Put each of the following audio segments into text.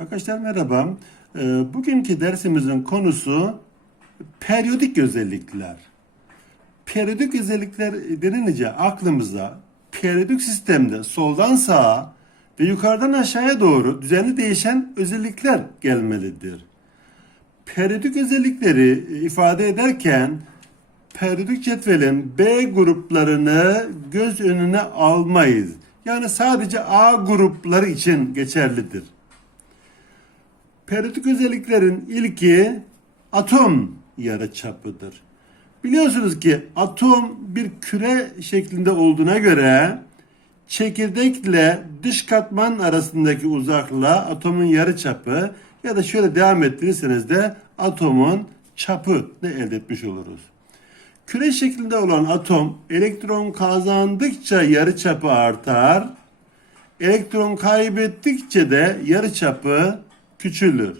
Arkadaşlar merhaba. Ee, Bugünkü dersimizin konusu periyodik özellikler. Periyodik özellikler denilince aklımıza periyodik sistemde soldan sağa ve yukarıdan aşağıya doğru düzenli değişen özellikler gelmelidir. Periyodik özellikleri ifade ederken periyodik cetvelin B gruplarını göz önüne almayız. Yani sadece A grupları için geçerlidir. Periyodik özelliklerin ilki atom yarıçapıdır. Biliyorsunuz ki atom bir küre şeklinde olduğuna göre çekirdekle dış katman arasındaki uzaklığa atomun yarıçapı ya da şöyle devam ettirirseniz de atomun çapı ne elde etmiş oluruz. Küre şeklinde olan atom elektron kazandıkça yarıçapı artar. Elektron kaybettikçe de yarıçapı küçülür.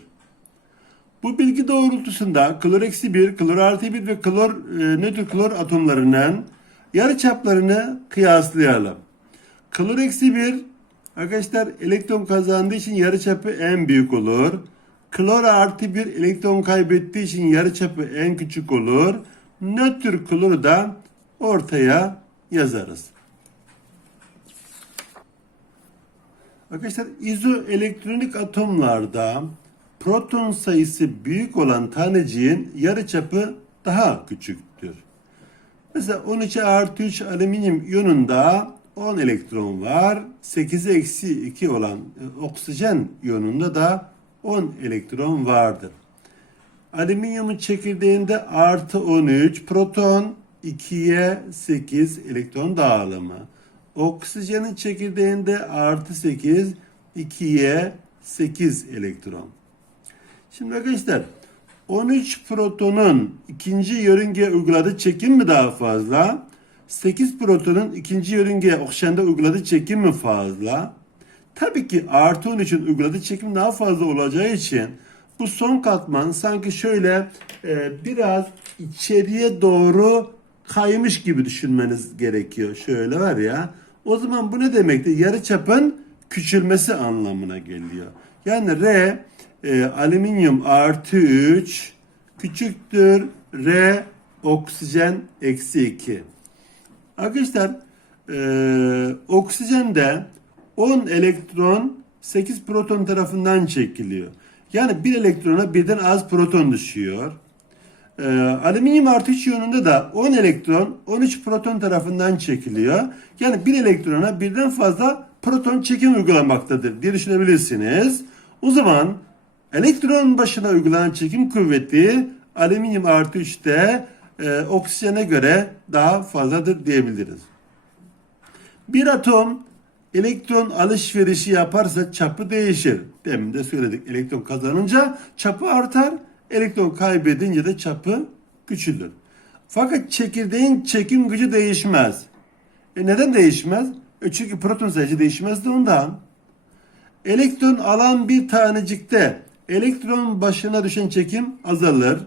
Bu bilgi doğrultusunda klor eksi 1, klor artı 1 ve klor, e, nötr klor atomlarının yarıçaplarını kıyaslayalım. Klor eksi 1 arkadaşlar elektron kazandığı için yarıçapı en büyük olur. Klor artı 1 elektron kaybettiği için yarıçapı en küçük olur. Nötr kloru da ortaya yazarız. Arkadaşlar izoelektronik atomlarda proton sayısı büyük olan taneciğin yarıçapı daha küçüktür. Mesela 12 artı 3 alüminyum iyonunda 10 elektron var. 8'e eksi 2 olan e, oksijen iyonunda da 10 elektron vardır. Alüminyumun çekirdeğinde artı 13 proton 2'ye 8 elektron dağılımı. Oksijenin çekirdeğinde artı 8 2'ye 8 elektron. Şimdi arkadaşlar 13 protonun ikinci yörüngeye uyguladığı çekim mi daha fazla? 8 protonun ikinci yörüngeye oksijende uyguladığı çekim mi fazla? Tabii ki artı 13'ün uyguladığı çekim daha fazla olacağı için bu son katman sanki şöyle e, biraz içeriye doğru kaymış gibi düşünmeniz gerekiyor. Şöyle var ya. O zaman bu ne demektir? Yarıçapın küçülmesi anlamına geliyor. Yani R e, alüminyum artı 3 küçüktür R oksijen eksi 2. Arkadaşlar e, oksijende 10 elektron 8 proton tarafından çekiliyor. Yani bir elektrona birden az proton düşüyor. Ee, alüminyum artı 3 iyonunda da 10 elektron 13 proton tarafından çekiliyor. Yani bir elektrona birden fazla proton çekim uygulamaktadır diye düşünebilirsiniz. O zaman elektron başına uygulanan çekim kuvveti alüminyum artı 3'te e, oksijene göre daha fazladır diyebiliriz. Bir atom elektron alışverişi yaparsa çapı değişir. Demin de söyledik. Elektron kazanınca çapı artar. Elektron kaybedince de çapı küçülür. Fakat çekirdeğin çekim gücü değişmez. E neden değişmez? E çünkü proton sayısı değişmez de ondan. Elektron alan bir tanecikte elektron başına düşen çekim azalır.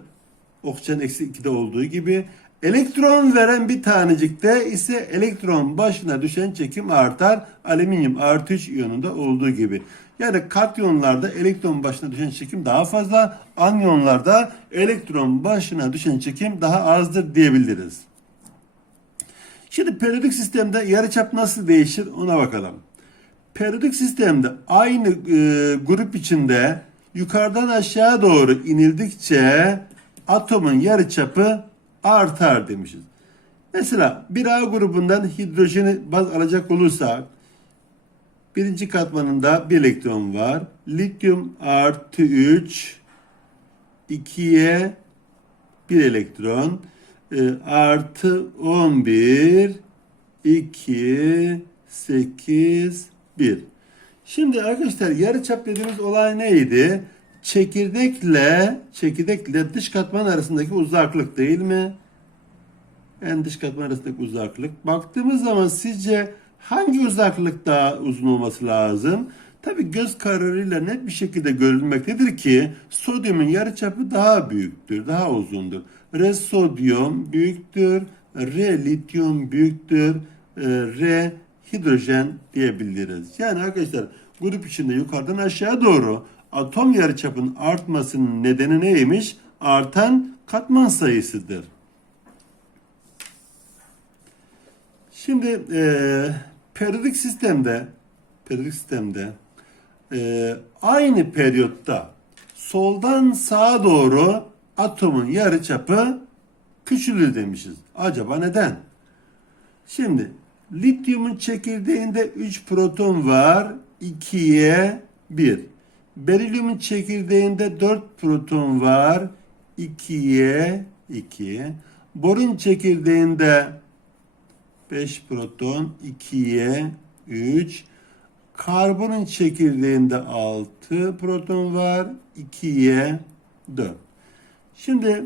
Oksijen eksi 2'de olduğu gibi. Elektron veren bir tanecikte ise elektron başına düşen çekim artar. Alüminyum artı 3 iyonunda olduğu gibi. Yani katyonlarda elektron başına düşen çekim daha fazla. Anyonlarda elektron başına düşen çekim daha azdır diyebiliriz. Şimdi periyodik sistemde yarıçap nasıl değişir ona bakalım. Periyodik sistemde aynı e, grup içinde yukarıdan aşağı doğru inildikçe atomun yarıçapı artar demişiz. Mesela bir A grubundan hidrojeni baz alacak olursak birinci katmanında bir elektron var. Lityum artı 3 2'ye bir elektron e, artı 11 2 8 1 Şimdi arkadaşlar yarıçap dediğimiz olay neydi? Çekirdekle çekirdekle dış katman arasındaki uzaklık değil mi? En dış katman arasındaki uzaklık. Baktığımız zaman sizce hangi uzaklık daha uzun olması lazım? Tabi göz kararıyla net bir şekilde görülmektedir ki sodyumun yarıçapı daha büyüktür, daha uzundur. R sodyum büyüktür, R lityum büyüktür, e, R hidrojen diyebiliriz. Yani arkadaşlar grup içinde yukarıdan aşağı doğru atom yarıçapının artmasının nedeni neymiş? Artan katman sayısıdır. Şimdi eee periyodik sistemde periyodik sistemde eee, aynı periyotta soldan sağa doğru atomun yarıçapı küçülür demişiz. Acaba neden? Şimdi lityumun çekirdeğinde 3 proton var. 2'ye 1. Berilyumun çekirdeğinde 4 proton var. 2'ye 2. Borun çekirdeğinde 5 proton 2'ye 3. Karbonun çekirdeğinde 6 proton var. 2'ye 4. Şimdi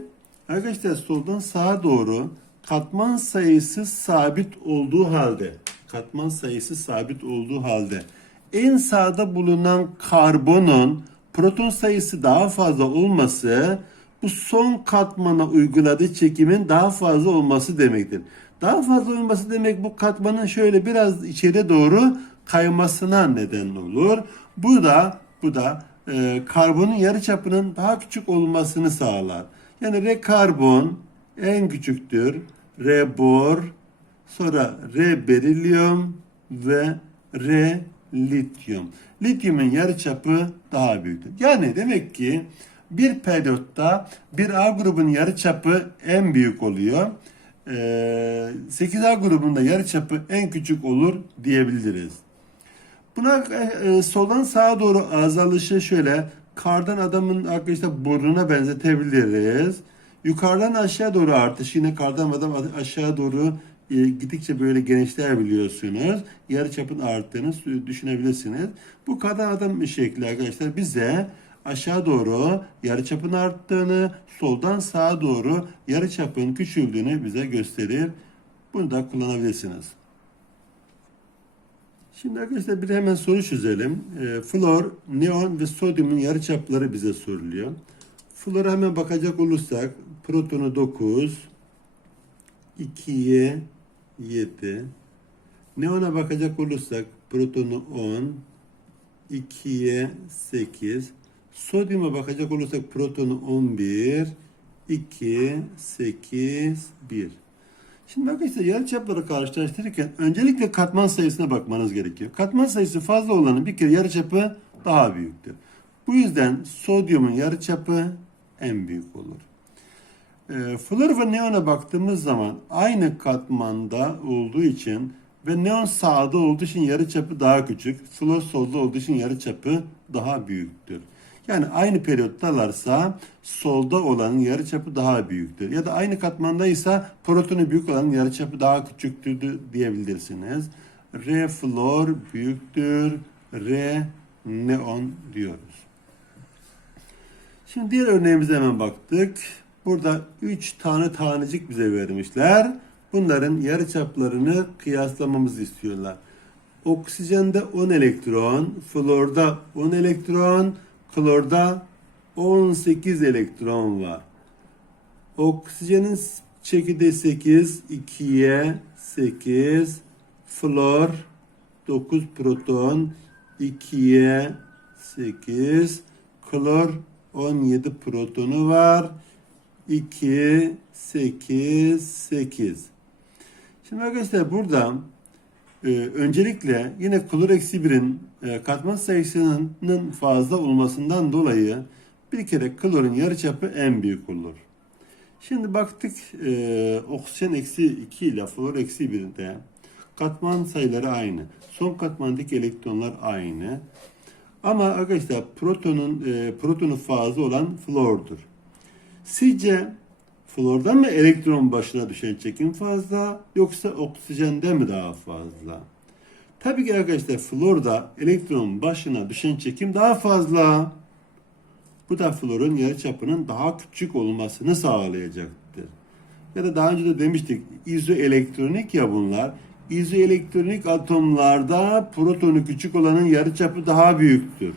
arkadaşlar soldan sağa doğru katman sayısı sabit olduğu halde katman sayısı sabit olduğu halde en sağda bulunan karbonun proton sayısı daha fazla olması bu son katmana uyguladığı çekimin daha fazla olması demektir. Daha fazla olması demek bu katmanın şöyle biraz içeri doğru kaymasına neden olur. Bu da bu da e, karbonun yarıçapının daha küçük olmasını sağlar. Yani R karbon en küçüktür. R bor, sonra R berilyum ve R lityum. Lityumun yarıçapı daha büyüktür. Yani demek ki bir periyotta bir A grubunun yarıçapı en büyük oluyor. Ee, 8A grubunda yarıçapı en küçük olur diyebiliriz. Buna e, e, soldan sağa doğru azalışı şöyle kardan adamın arkadaşlar burnuna benzetebiliriz. Yukarıdan aşağı doğru artış yine kardan adam aşağı doğru e, gidikçe böyle genişler biliyorsunuz. Yarı çapın arttığını düşünebilirsiniz. Bu kardan adam şekli arkadaşlar bize aşağı doğru yarı çapın arttığını, soldan sağa doğru yarı çapın küçüldüğünü bize gösterir. Bunu da kullanabilirsiniz. Şimdi arkadaşlar bir hemen soru çözelim. E, flor, neon ve sodyumun yarıçapları bize soruluyor. Flora hemen bakacak olursak protonu 9, 2'ye 7. Neona bakacak olursak protonu 10, 2'ye 8. Sodyuma bakacak olursak protonu 11, 2, 8, 1. Şimdi arkadaşlar yarıçapları karşılaştırırken öncelikle katman sayısına bakmanız gerekiyor. Katman sayısı fazla olanın bir kere yarıçapı daha büyüktür. Bu yüzden sodyumun yarıçapı en büyük olur. E, flor ve neona baktığımız zaman aynı katmanda olduğu için ve neon sağda olduğu için yarıçapı daha küçük, flor solda olduğu için yarıçapı daha büyüktür. Yani aynı periyottalarsa solda olanın yarıçapı daha büyüktür. Ya da aynı katmandaysa protonu büyük olanın yarıçapı daha küçüktür diyebilirsiniz. R flor büyüktür, R neon diyoruz. Şimdi diğer örneğimize hemen baktık. Burada 3 tane tanecik bize vermişler. Bunların yarıçaplarını kıyaslamamızı istiyorlar. Oksijende 10 elektron, florda 10 elektron, klorda 18 elektron var. Oksijenin çekirdeği 8, 2'ye 8, flor 9 proton, 2'ye 8, klor 17 protonu var. 2, 8, 8. Şimdi arkadaşlar burada e, öncelikle yine klor eksi 1'in e, katman sayısının fazla olmasından dolayı bir kere klorun yarıçapı en büyük olur. Şimdi baktık e, oksijen eksi 2 ile flor eksi 1'de katman sayıları aynı. Son katmandaki elektronlar aynı. Ama arkadaşlar protonun e, protonu fazla olan flordur. Sizce flordan mı elektron başına düşen çekim fazla yoksa oksijende mi daha fazla? Tabii ki arkadaşlar florda elektron başına düşen çekim daha fazla. Bu da florun yarıçapının daha küçük olmasını sağlayacaktır. Ya da daha önce de demiştik izoelektronik ya bunlar. İzoelektronik atomlarda protonu küçük olanın yarıçapı daha büyüktür.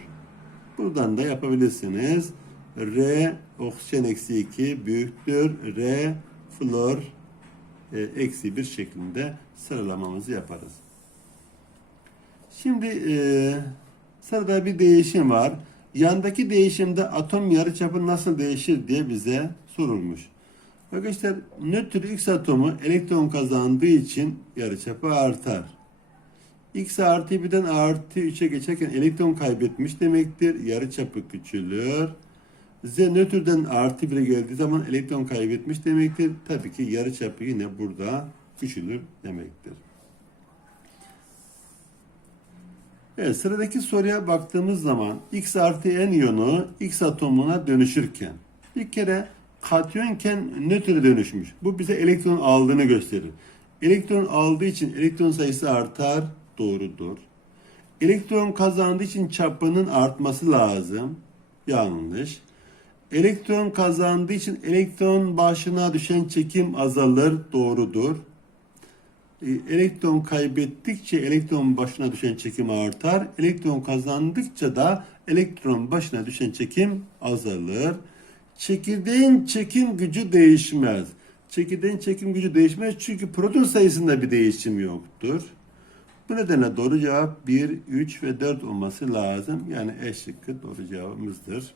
Buradan da yapabilirsiniz. R oksijen eksi 2 büyüktür. R flor e, eksi 1 şeklinde sıralamamızı yaparız. Şimdi e, sırada bir değişim var. Yandaki değişimde atom yarıçapı nasıl değişir diye bize sorulmuş. Arkadaşlar nötr X atomu elektron kazandığı için yarıçapı artar. X artı birden artı 3'e geçerken elektron kaybetmiş demektir. Yarıçapı küçülür. Z nötrden artı 1'e geldiği zaman elektron kaybetmiş demektir. Tabii ki yarıçapı yine burada küçülür demektir. Evet, sıradaki soruya baktığımız zaman X artı N iyonu X atomuna dönüşürken bir kere katyonken nötre dönüşmüş. Bu bize elektron aldığını gösterir. Elektron aldığı için elektron sayısı artar. Doğrudur. Elektron kazandığı için çapının artması lazım. Yanlış. Elektron kazandığı için elektron başına düşen çekim azalır. Doğrudur. E, Elektron kaybettikçe elektron başına düşen çekim artar. Elektron kazandıkça da elektron başına düşen çekim azalır. Çekirdeğin çekim gücü değişmez. Çekirdeğin çekim gücü değişmez çünkü proton sayısında bir değişim yoktur. Bu nedenle doğru cevap 1, 3 ve 4 olması lazım. Yani E şıkkı doğru cevabımızdır.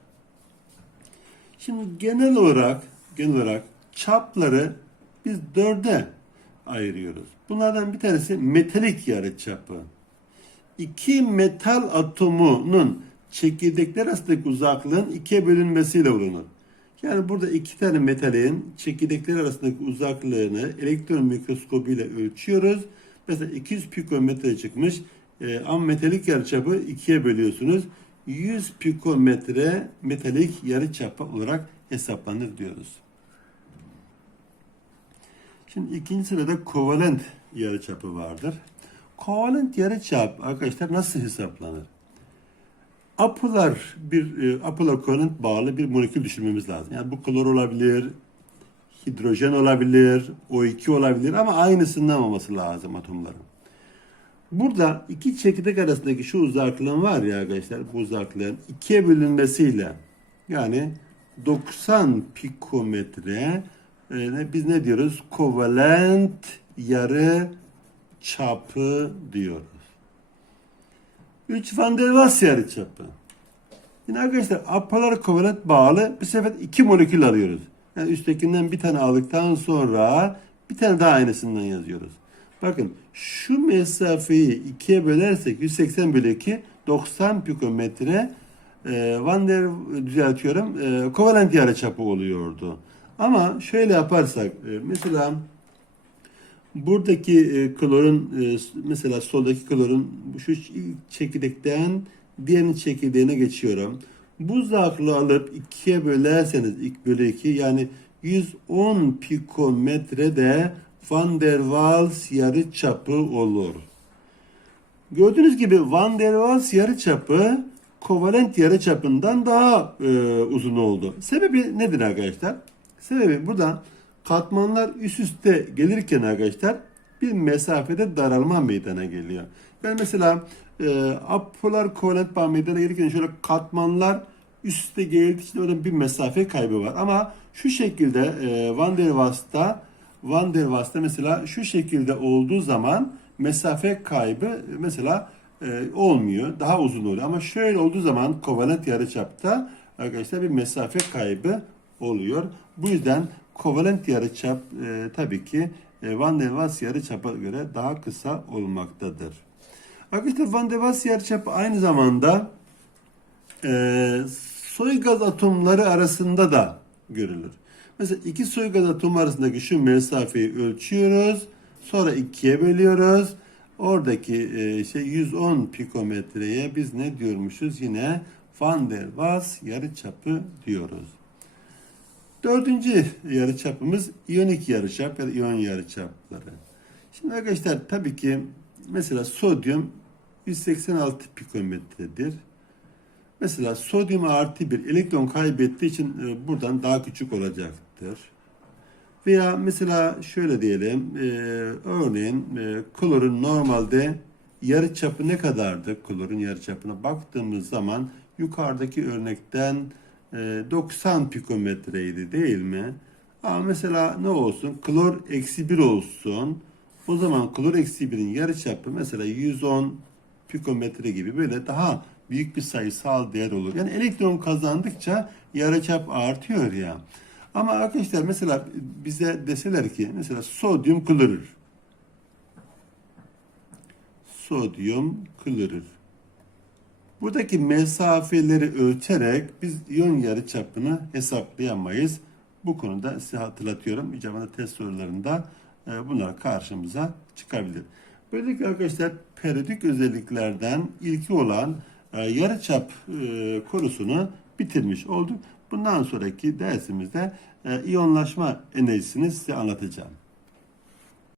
Şimdi genel olarak genel olarak çapları biz dörde ayırıyoruz. Bunlardan bir tanesi metalik yarıçapı. İki metal atomunun çekirdekler arasındaki uzaklığın ikiye bölünmesiyle bulunur. Yani burada iki tane metalin çekirdekler arasındaki uzaklığını elektron mikroskobuyla ölçüyoruz. Mesela 200 pikometre çıkmış. E, ama metalik yarıçapı ikiye bölüyorsunuz. 100 pikometre metalik yarıçapı olarak hesaplanır diyoruz. Şimdi ikinci sırada kovalent yarıçapı vardır. Kovalent yarıçap arkadaşlar nasıl hesaplanır? Apolar bir e, apolar kovalent bağlı bir molekül düşünmemiz lazım. Yani bu klor olabilir, hidrojen olabilir, O2 olabilir ama aynısından olması lazım atomların. Burada iki çekirdek arasındaki şu uzaklığın var ya arkadaşlar bu uzaklığın ikiye bölünmesiyle yani 90 pikometre e, biz ne diyoruz? Kovalent yarı çapı diyoruz. 3 Van der Waals yarı çapı. Yine arkadaşlar apolar kovalent bağlı bir sefer iki molekül arıyoruz. Yani üsttekinden bir tane aldıktan sonra bir tane daha aynısından yazıyoruz. Bakın şu mesafeyi ikiye bölersek 180 bölü 2 90 pikometre e, Van der düzeltiyorum e, kovalent yarıçapı oluyordu. Ama şöyle yaparsak e, mesela buradaki e, klorun e, mesela soldaki klorun şu çekirdekten diğerinin çekirdeğine geçiyorum. Bu uzaklığı alıp ikiye bölerseniz ilk bölü 2 yani 110 pikometre de Van der Waals yarı çapı olur. Gördüğünüz gibi Van der Waals yarı çapı kovalent yarı çapından daha e, uzun oldu. Sebebi nedir arkadaşlar? Sebebi burada katmanlar üst üste gelirken arkadaşlar bir mesafede daralma meydana geliyor. Yani mesela e, apolar kovalent bağ meydana gelirken şöyle katmanlar üst üste geldiği için orada bir mesafe kaybı var. Ama şu şekilde e, Van der Waals'ta Van der Waals'ta mesela şu şekilde olduğu zaman mesafe kaybı mesela e, olmuyor. Daha uzun oluyor. Ama şöyle olduğu zaman kovalent yarıçapta arkadaşlar bir mesafe kaybı oluyor. Bu yüzden kovalent yarıçap e, tabii ki e, Van der Waals yarıçapa göre daha kısa olmaktadır. Arkadaşlar Van der Waals yarıçapı aynı zamanda e, soy gaz atomları arasında da görülür. Mesela iki soy gaz atomu arasındaki şu mesafeyi ölçüyoruz. Sonra ikiye bölüyoruz. Oradaki e, şey 110 pikometreye biz ne diyormuşuz? Yine Van der Waals yarıçapı diyoruz. Dördüncü yarıçapımız iyonik yarıçap ya da iyon yarıçapları. Şimdi arkadaşlar tabii ki mesela sodyum 186 pikometredir. Mesela sodyum artı bir elektron kaybettiği için e, buradan daha küçük olacaktır. Veya mesela şöyle diyelim, e, örneğin e, klorun normalde yarı çapı ne kadardı? Klorun yarı çapına baktığımız zaman yukarıdaki örnekten e, 90 pikometreydi değil mi? Ama mesela ne olsun? Klor eksi 1 olsun. O zaman klor eksi 1'in yarı çapı mesela 110 pikometre gibi böyle daha büyük bir sayısal değer olur. Yani elektron kazandıkça yarıçap artıyor ya. Ama arkadaşlar mesela bize deseler ki mesela sodyum klorür. Sodyum klorür. Buradaki mesafeleri ölçerek biz iyon yarıçapını hesaplayamayız. Bu konuda size hatırlatıyorum. İcabında test sorularında e, bunlar karşımıza çıkabilir. Böylelikle arkadaşlar periyodik özelliklerden ilki olan yarıçap e, konusunu bitirmiş olduk. Bundan sonraki dersimizde e, iyonlaşma enerjisini size anlatacağım.